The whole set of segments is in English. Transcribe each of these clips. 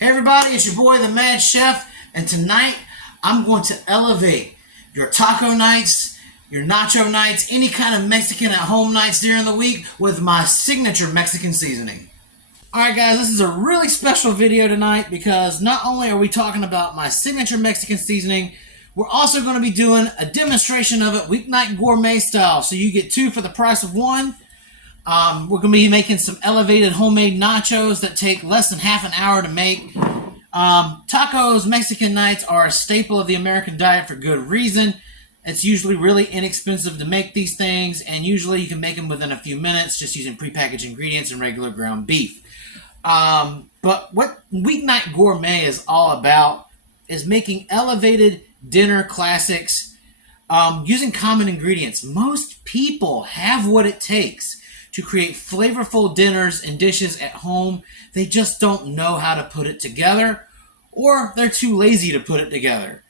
Hey everybody, it's your boy the Mad Chef, and tonight I'm going to elevate your taco nights, your nacho nights, any kind of Mexican at home nights during the week with my signature Mexican seasoning. Alright guys, this is a really special video tonight because not only are we talking about my signature Mexican seasoning, we're also going to be doing a demonstration of it Weeknight Gourmet style, so you get two for the price of one. We're going to be making some elevated homemade nachos that take less than half an hour to make. Tacos, Mexican nights are a staple of the American diet for good reason. It's usually really inexpensive to make these things, and usually you can make them within a few minutes just using prepackaged ingredients and regular ground beef. But what Weeknight Gourmet is all about is making elevated dinner classics using common ingredients. Most people have what it takes to create flavorful dinners and dishes at home. They just don't know how to put it together, or they're too lazy to put it together.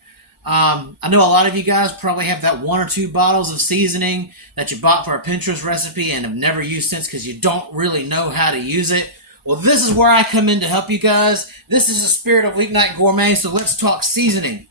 I know a lot of you guys probably have that one or two bottles of seasoning that you bought for a Pinterest recipe and have never used since because you don't really know how to use it. Well, this is where I come in to help you guys. This is the spirit of Weeknight Gourmet, so let's talk seasoning.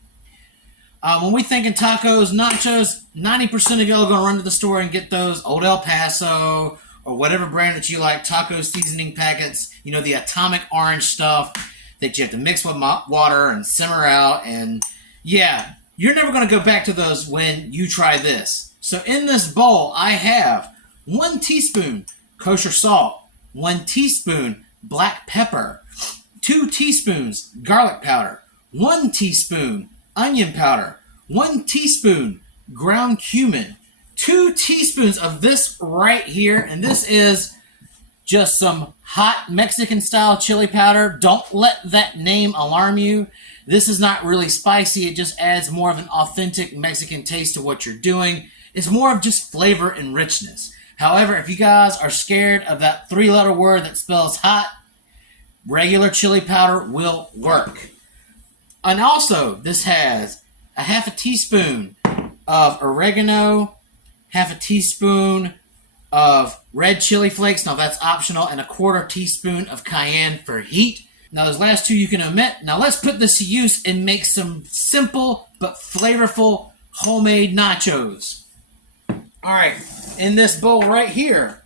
When we think in tacos, nachos, 90% of y'all are going to run to the store and get those Old El Paso or whatever brand that you like, taco seasoning packets, you know, the atomic orange stuff that you have to mix with water and simmer out. And yeah, you're never going to go back to those when you try this. So in this bowl, I have 1 teaspoon kosher salt, 1 teaspoon black pepper, 2 teaspoons garlic powder, 1 teaspoon onion powder, 1 teaspoon ground cumin, 2 teaspoons of this right here, and this is just some hot Mexican style chili powder. Don't let that name alarm you. This is not really spicy. It just adds more of an authentic Mexican taste to what you're doing. It's more of just flavor and richness. However, if you guys are scared of that 3-letter word that spells hot, regular chili powder will work. And also, this has a half a teaspoon of oregano, half a teaspoon of red chili flakes, now that's optional, and a 1/4 teaspoon of cayenne for heat. Now those last two you can omit. Now let's put this to use and make some simple but flavorful homemade nachos. Alright, in this bowl right here,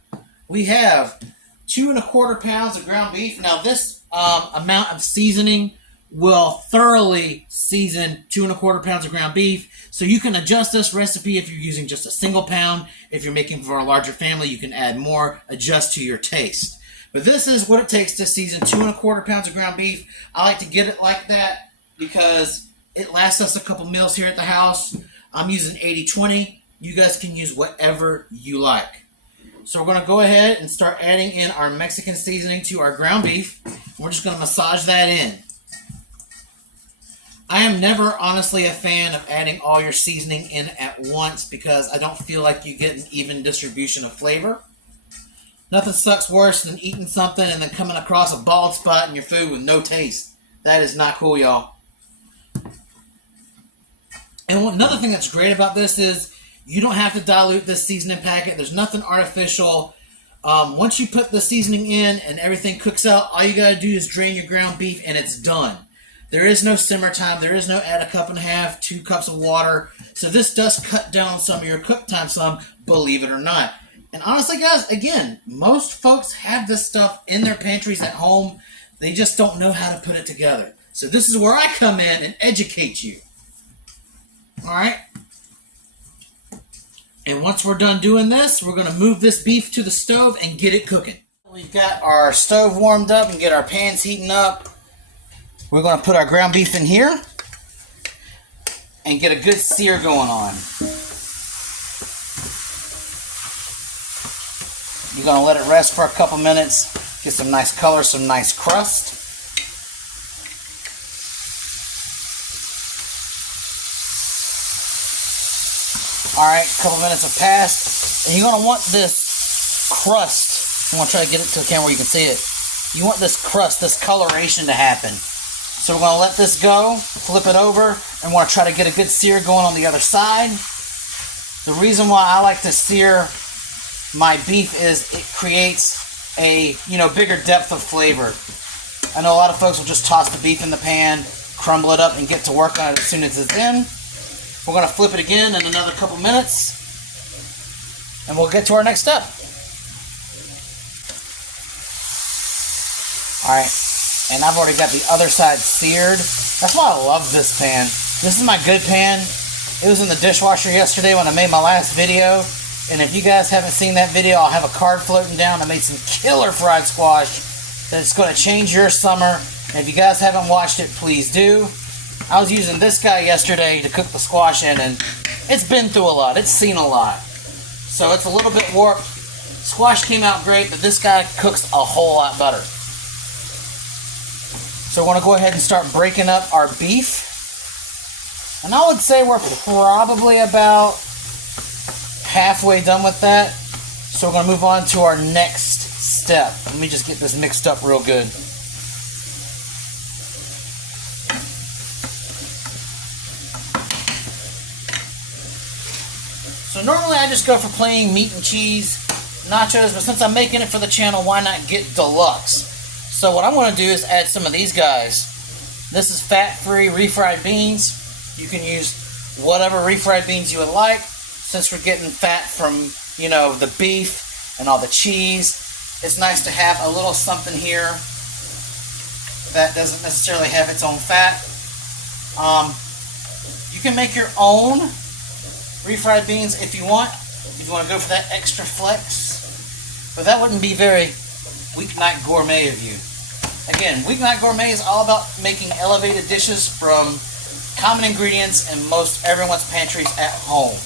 we have 2 1/4 pounds of ground beef. Now this amount of seasoning will thoroughly season 2 1/4 pounds of ground beef. So you can adjust this recipe if you're using just a single pound. If you're making for a larger family, you can add more, adjust to your taste. But this is what it takes to season 2 1/4 pounds of ground beef. I like to get it like that because it lasts us a couple meals here at the house. I'm using 80/20. You guys can use whatever you like. So we're going to go ahead and start adding in our Mexican seasoning to our ground beef. We're just going to massage that in. I am never honestly a fan of adding all your seasoning in at once because I don't feel like you get an even distribution of flavor. Nothing sucks worse than eating something and then coming across a bald spot in your food with no taste. That is not cool, y'all. And another thing that's great about this is you don't have to dilute this seasoning packet. There's nothing artificial. Once you put the seasoning in and everything cooks out, all you got to do is drain your ground beef and it's done. There is no simmer time. There is no add a 1.5 cups, 2 cups of water. So this does cut down some of your cook time some, believe it or not. And honestly, guys, again, most folks have this stuff in their pantries at home. They just don't know how to put it together. So this is where I come in and educate you. All right? And once we're done doing this, we're going to move this beef to the stove and get it cooking. We've got our stove warmed up and get our pans heating up. We're going to put our ground beef in here and get a good sear going on. You're going to let it rest for a couple minutes, get some nice color, some nice crust. Alright, a couple minutes have passed, and you're going to want this crust. I'm going to try to get it to the camera where you can see it. You want this crust, this coloration to happen. So we're going to let this go, flip it over, and want to try to get a good sear going on the other side. The reason why I like to sear my beef is it creates a bigger depth of flavor. I know a lot of folks will just toss the beef in the pan, crumble it up, and get to work on it as soon as it's in. We're going to flip it again in another couple minutes, and we'll get to our next step. Alright, and I've already got the other side seared. That's why I love this pan. This is my good pan. It was in the dishwasher yesterday when I made my last video. And if you guys haven't seen that video, I'll have a card floating down. I made some killer fried squash that's going to change your summer. And if you guys haven't watched it, please do. I was using this guy yesterday to cook the squash in, and it's been through a lot. It's seen a lot. So it's a little bit warped. Squash came out great, but this guy cooks a whole lot better. So we're going to go ahead and start breaking up our beef. And I would say we're probably about halfway done with that. So we're going to move on to our next step. Let me just get this mixed up real good. So normally I just go for plain meat and cheese nachos, but since I'm making it for the channel, why not get deluxe? So what I'm going to do is add some of these guys. This is fat-free refried beans. You can use whatever refried beans you would like. Since we're getting fat from, you know, the beef and all the cheese, it's nice to have a little something here that doesn't necessarily have its own fat. You can make your own refried beans if you want to go for that extra flex. But that wouldn't be very Weeknight Gourmet of you. Again, Weeknight Gourmet is all about making elevated dishes from common ingredients in most everyone's pantries at home.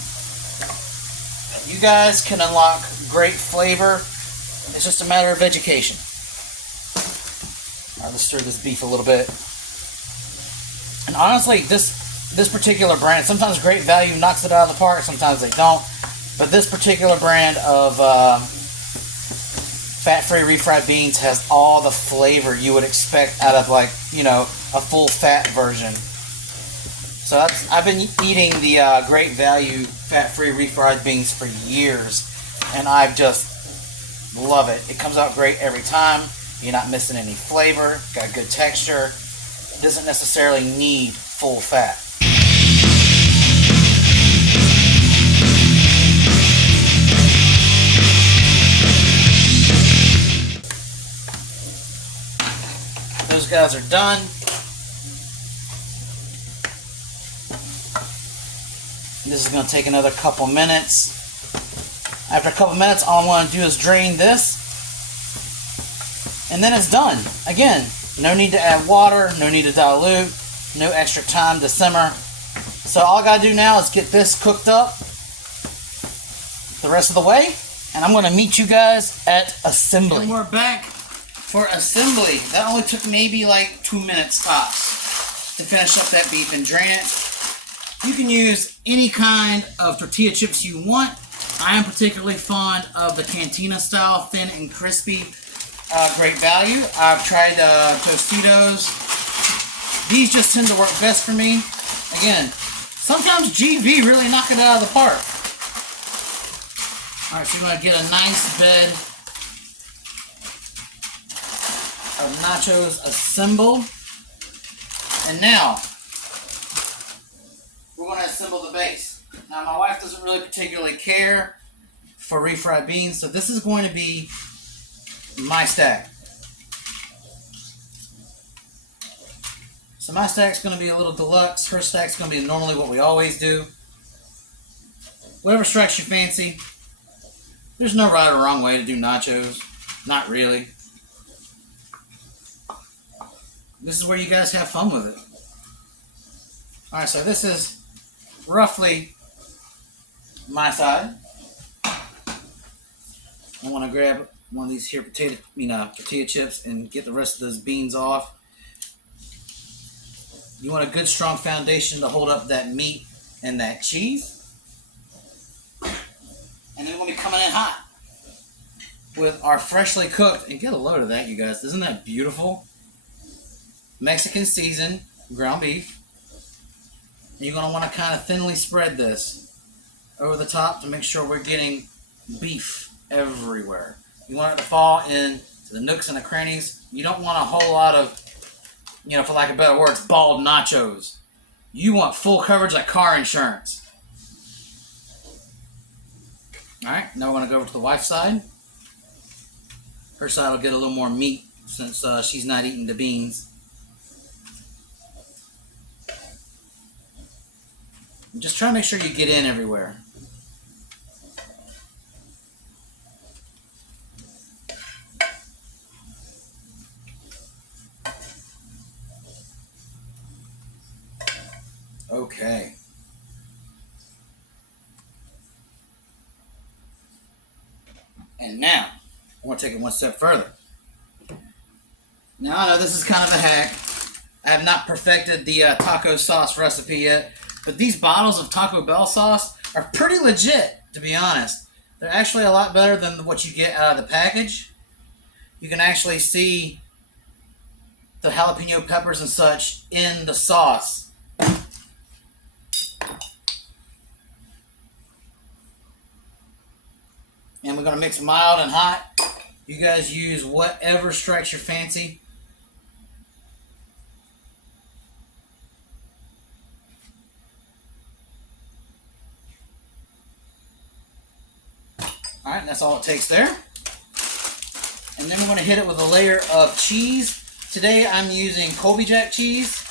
You guys can unlock great flavor. It's just a matter of education. Alright, let's stir this beef a little bit. And honestly, this particular brand, sometimes Great Value knocks it out of the park, sometimes they don't. But this particular brand of fat-free refried beans has all the flavor you would expect out of, like, you know, a full fat version. So I've been eating the Great Value fat-free refried beans for years, and I just love it. It comes out great every time. You're not missing any flavor. Got good texture. It doesn't necessarily need full fat. Those guys are done. This is going to take another couple minutes. After a couple minutes, all I want to do is drain this. And then it's done. Again, no need to add water, no need to dilute, no extra time to simmer. So all I got to do now is get this cooked up the rest of the way. And I'm going to meet you guys at assembly. And we're back for assembly. That only took maybe like 2 minutes tops to finish up that beef and drain it. You can use any kind of tortilla chips you want. I am particularly fond of the Cantina style, thin and crispy, Great Value. I've tried Tostitos. These just tend to work best for me. Again, sometimes GV really knock it out of the park. Alright, so you're going to get a nice bed of nachos assembled. And now, we're going to assemble the base. Now, my wife doesn't really particularly care for refried beans, so this is going to be my stack. So my stack's going to be a little deluxe. Her stack's going to be normally what we always do. Whatever strikes your fancy. There's no right or wrong way to do nachos. Not really. This is where you guys have fun with it. Alright, so this is roughly my side. I want to grab one of these here tortilla chips and get the rest of those beans off. You want a good strong foundation to hold up that meat and that cheese. And then we'll be coming in hot with our freshly cooked, and get a load of that, you guys. Isn't that beautiful? Mexican seasoned ground beef. You're going to want to kind of thinly spread this over the top to make sure we're getting beef everywhere. You want it to fall in to the nooks and the crannies. You don't want a whole lot of, for lack of better words, bald nachos. You want full coverage like car insurance. Alright, now we're going to go over to the wife's side. Her side will get a little more meat since she's not eating the beans. Just try to make sure you get in everywhere. Okay. And now, I want to take it one step further. Now, I know this is kind of a hack. I have not perfected the taco sauce recipe yet, but these bottles of Taco Bell sauce are pretty legit, to be honest. They're actually a lot better than what you get out of the package. You can actually see the jalapeno peppers and such in the sauce. And we're going to mix mild and hot. You guys use whatever strikes your fancy. Alright, that's all it takes there. And then we're going to hit it with a layer of cheese. Today I'm using Colby Jack cheese.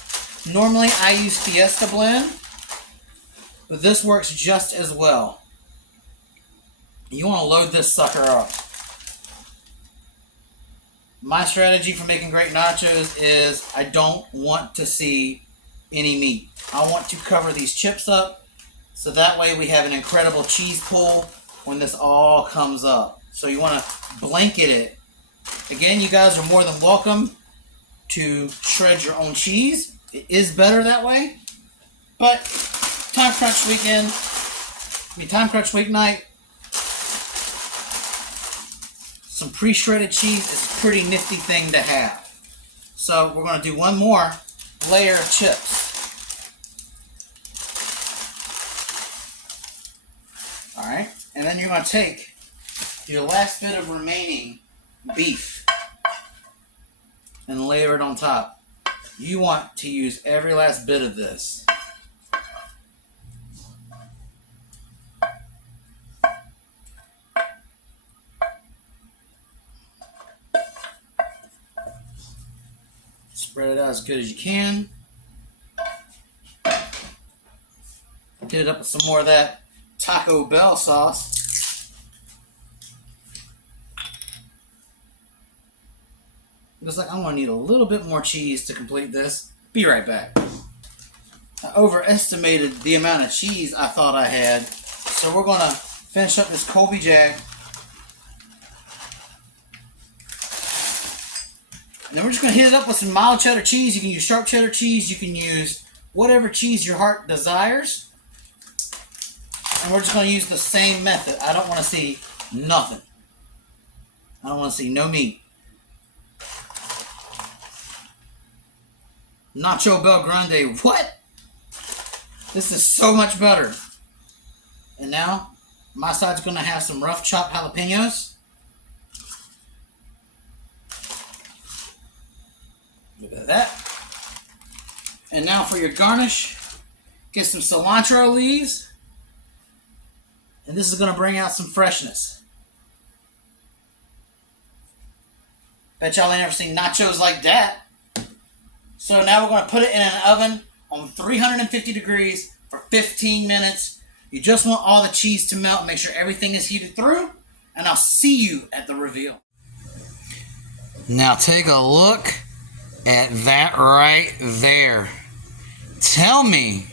Normally I use Fiesta blend, but this works just as well. You want to load this sucker up. My strategy for making great nachos is I don't want to see any meat. I want to cover these chips up so that way we have an incredible cheese pull when this all comes up. So you want to blanket it. Again, you guys are more than welcome to shred your own cheese. It is better that way. But time crunch weekend, time crunch weeknight, some pre-shredded cheese is a pretty nifty thing to have. So we're going to do one more layer of chips. Alright, and then you're going to take your last bit of remaining beef and layer it on top. You want to use every last bit of this. Spread it out as good as you can. Hit it up with some more of that Taco Bell sauce. Looks like I'm going to need a little bit more cheese to complete this. Be right back. I overestimated the amount of cheese I thought I had. So we're going to finish up this Colby Jack. And then we're just going to hit it up with some mild cheddar cheese. You can use sharp cheddar cheese. You can use whatever cheese your heart desires. And we're just going to use the same method. I don't want to see nothing. I don't want to see no meat. Nacho Bel Grande. What? This is so much better. And now, my side's going to have some rough chopped jalapenos. Look at that. And now for your garnish, get some cilantro leaves. And this is going to bring out some freshness. Bet y'all ain't ever seen nachos like that. So now we're going to put it in an oven on 350 degrees for 15 minutes. You just want all the cheese to melt. Make sure everything is heated through. And I'll see you at the reveal. Now take a look at that right there. Tell me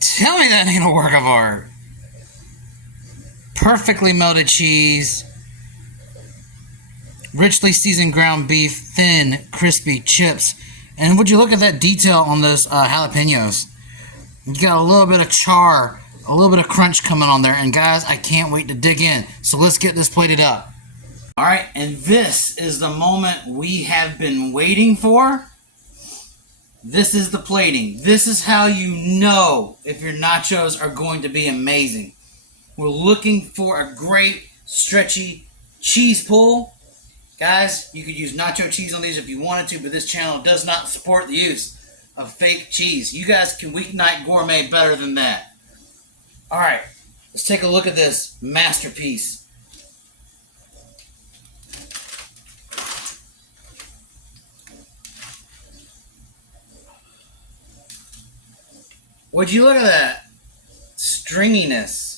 that ain't a work of art. Perfectly melted cheese, richly seasoned ground beef, thin, crispy chips. And would you look at that detail on those jalapenos? You got a little bit of char, a little bit of crunch coming on there. And guys, I can't wait to dig in. So let's get this plated up. Alright, and this is the moment we have been waiting for. This is the plating. This is how you know if your nachos are going to be amazing. We're looking for a great, stretchy cheese pull. Guys, you could use nacho cheese on these if you wanted to, but this channel does not support the use of fake cheese. You guys can Weeknight Gourmet better than that. Alright, let's take a look at this masterpiece. Would you look at that stringiness?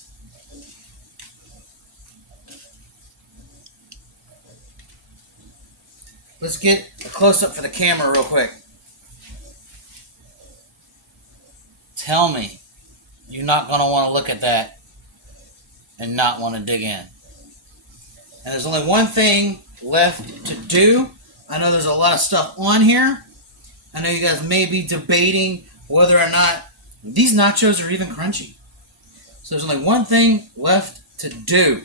Let's get a close-up for the camera real quick. Tell me you're not going to want to look at that and not want to dig in. And there's only one thing left to do. I know there's a lot of stuff on here. I know you guys may be debating whether or not these nachos are even crunchy. So there's only one thing left to do,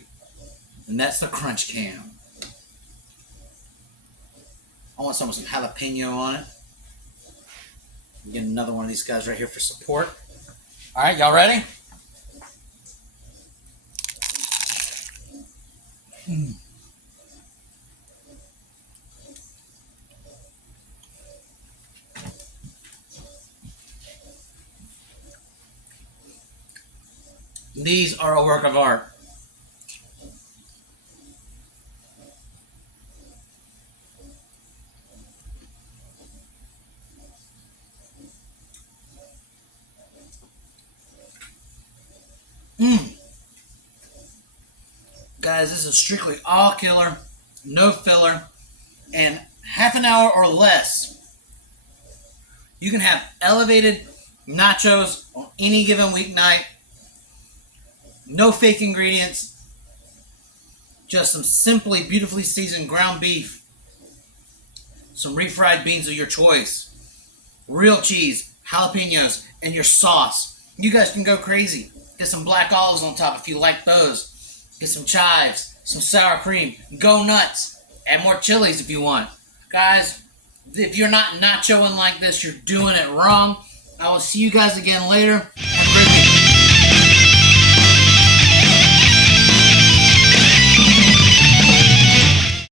and that's the crunch cam. I want some with some jalapeno on it. Get another one of these guys right here for support. All right, y'all ready? These are a work of art. Guys, this is strictly all killer, no filler, and half an hour or less. You can have elevated nachos on any given weeknight. No fake ingredients. Just some simply beautifully seasoned ground beef. Some refried beans of your choice. Real cheese, jalapenos, and your sauce. You guys can go crazy. Get some black olives on top if you like those. Get some chives, some sour cream. Go nuts. Add more chilies if you want. Guys, if you're not nachoing like this, you're doing it wrong. I will see you guys again later.